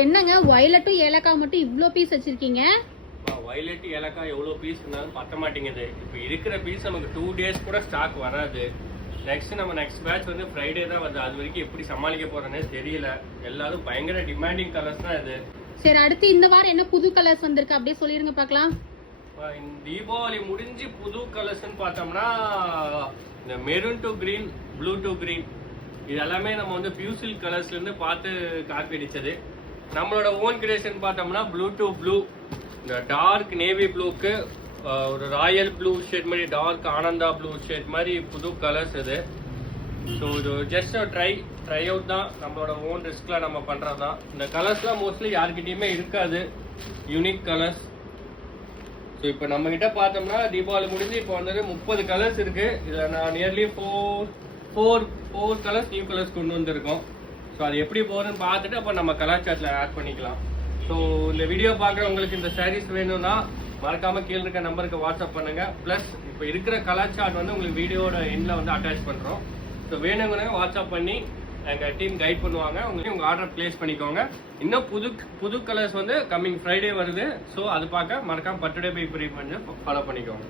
என்னங்க வயலட்டும் ஏலக்காய் மட்டும் இவ்ளோ பீஸ் வச்சிருக்கீங்க? வயலட் ஏலக்காய் எவ்வளவு பீஸ் இருந்தாலும் பத்த மாட்டேங்குது. இப்போ இருக்கிற பீஸ் நமக்கு 2 days கூட ஸ்டாக் வராது. நெக்ஸ்ட் பேட்ச் வந்து ஃப்ரைடே தான் வருது. அது வரைக்கும் எப்படி சமாளிக்க போறேன்னே தெரியல. எல்லாரும் பயங்கர டிமாண்டிங் கலர்ஸ் தான் இது. சரி, அடுத்து இந்த வாரம் என்ன புது கலர்ஸ் வந்திருக்கு அப்படியே சொல்லிருங்க பார்க்கலாம். தீபாவளி முடிஞ்சு புது கலர்ஸ்ன்னு பார்த்தோம்னா இந்த maroon to green, blue to green, இது எல்லாமே நம்ம வந்து ஃபியூசில் கலர்ஸ்ல இருந்து பார்த்து காப்பி அடிச்சது. நம்மளோட ஓன் கிரியேஷன் பார்த்தோம்னா ப்ளூ டு ப்ளூ, இந்த டார்க் நேவி ப்ளூக்கு ஒரு ராயல் ப்ளூ ஷேட் மாதிரி, டார்க் ஆனந்தா ப்ளூ ஷேட் மாதிரி புது கலர்ஸ் இது. ஸோ இது ஜஸ்ட் ட்ரை அவுட் தான், நம்மளோட ஓன் ரிஸ்க்ல நம்ம பண்றது தான். இந்த கலர்ஸ்லாம் மோஸ்ட்லி யார்கிட்டயுமே இருக்காது, யூனிக் கலர்ஸ். ஸோ இப்போ நம்ம கிட்ட பார்த்தோம்னா தீபாவளி முடிஞ்சு இப்போ வந்தது 30 கலர்ஸ் இருக்கு. இதில் நான் nearly four colours new colours கொண்டு வந்திருக்கோம். ஸோ அது எப்படி போகுதுன்னு பார்த்துட்டு அப்போ நம்ம கலாச்சாரத்தில் ஆட் பண்ணிக்கலாம். ஸோ இந்த வீடியோ பார்க்குறவங்களுக்கு இந்த சாரீஸ் வேணும்னா மறக்காம கீழே இருக்க நம்பருக்கு வாட்ஸ்அப் பண்ணுங்க. ப்ளஸ் இப்போ இருக்கிற கலாச்சாரம் வந்து உங்களுக்கு வீடியோட எண்டில் வந்து அட்டாச் பண்ணுறோம். ஸோ வேணுங்கன்னு வாட்ஸ்அப் பண்ணி எங்கள் டீம் கைட் பண்ணுவாங்க. உங்களுக்கு உங்கள் ஆர்டர் பிளேஸ் பண்ணிக்கோங்க. இன்னும் புது கலர்ஸ் வந்து கம்மிங் ஃப்ரைடே வருது. ஸோ அது பார்க்க மறக்காம பர்த்டே பை ப்ரீ பண்ணி ஃபாலோ பண்ணிக்கோங்க.